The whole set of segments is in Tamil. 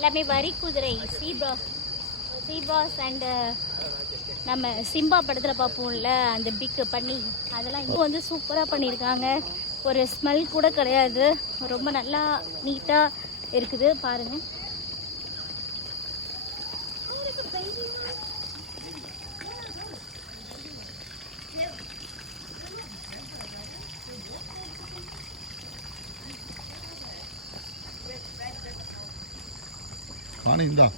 எல்லாமே வரி குதிரை, சீபாஸ் அண்டு நம்ம சிம்பா படத்தில் பார்ப்போம்ல அந்த பிக் பண்ணி, அதெல்லாம் இங்கே வந்து சூப்பராக பண்ணியிருக்காங்க. ஒரு ஸ்மெல் கூட கிடையாது, ரொம்ப நல்லா நீட்டாக இருக்குது பாருங்கள். காணிந்தா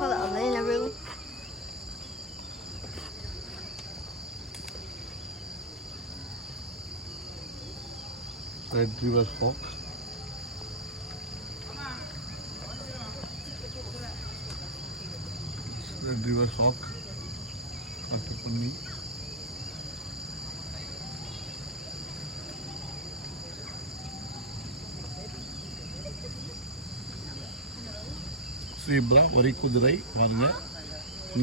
Hold on, I'm in a room. Red River Hawk. Red River Hawk. Kattapanni. Zebra, வரி குதிரை பாருங்க.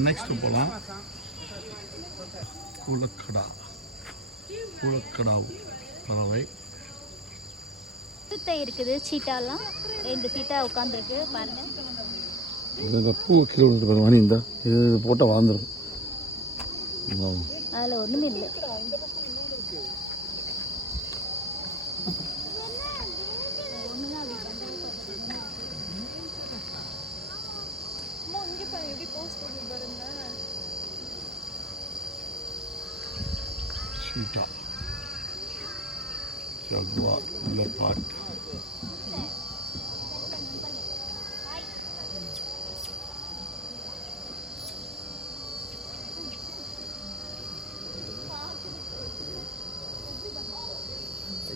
நெக்ஸ்ட் போகலாம். கூலக்கடாவு பறவை இருக்குது. சீட்டாலாம் 2 சீட்டா உட்காந்துருக்கு பாருங்க. இந்த பூ கிலோ வாணி இந்த இது போட்டால் வாழ்ந்துடும். அதில் ஒன்றுமே இல்லை. Cheetah, jaguar, leopard.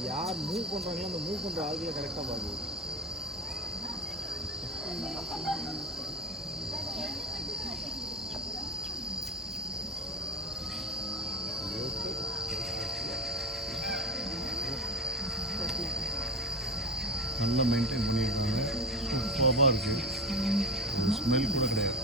யார் மூவ் பண்ணுறாங்களோ அந்த மூவ் பண்ணுற ஆளுகளை கரெக்டாக பார்க்கணும். நல்லா மெயின்டைன் பண்ணியிருக்காங்க. சூப்பராக இருக்குது. ஸ்மெல் கூட கிடையாது.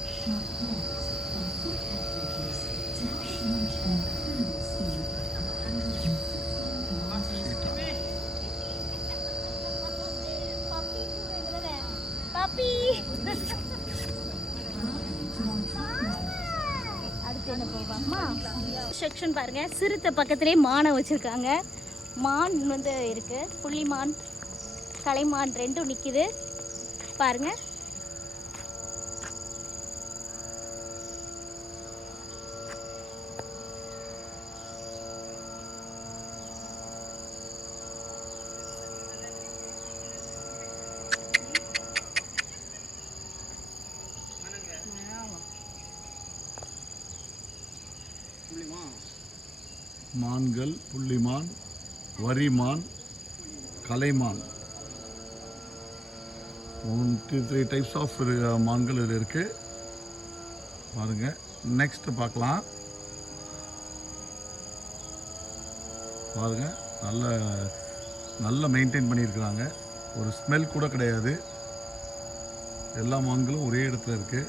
அடுத்து என்ன போவாமா செக்ஷன் பாருங்க. சிறுத்தை பக்கத்துலேயே மானை வச்சுருக்காங்க. மான் வந்து இருக்கு, புள்ளிமான் கலைமான் ரெண்டும் நிற்கிது பாருங்க. மான்கள், புள்ளிமான், வரிமான், கலைமான், 1, 2, 3 டைப்ஸ் ஆஃப் மான்கள் இது இருக்குது பாருங்க. நெக்ஸ்ட் பார்க்கலாம் பாருங்க. நல்ல மெயின்டைன் பண்ணியிருக்கிறாங்க. ஒரு ஸ்மெல் கூட கிடையாது. எல்லா மான்களும் ஒரே இடத்துல இருக்குது.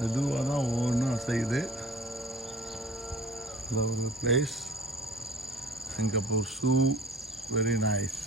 மெதுவாக தான் ஒவ்வொன்றும் அசையுது. ஒரு place Singapore zoo, very nice.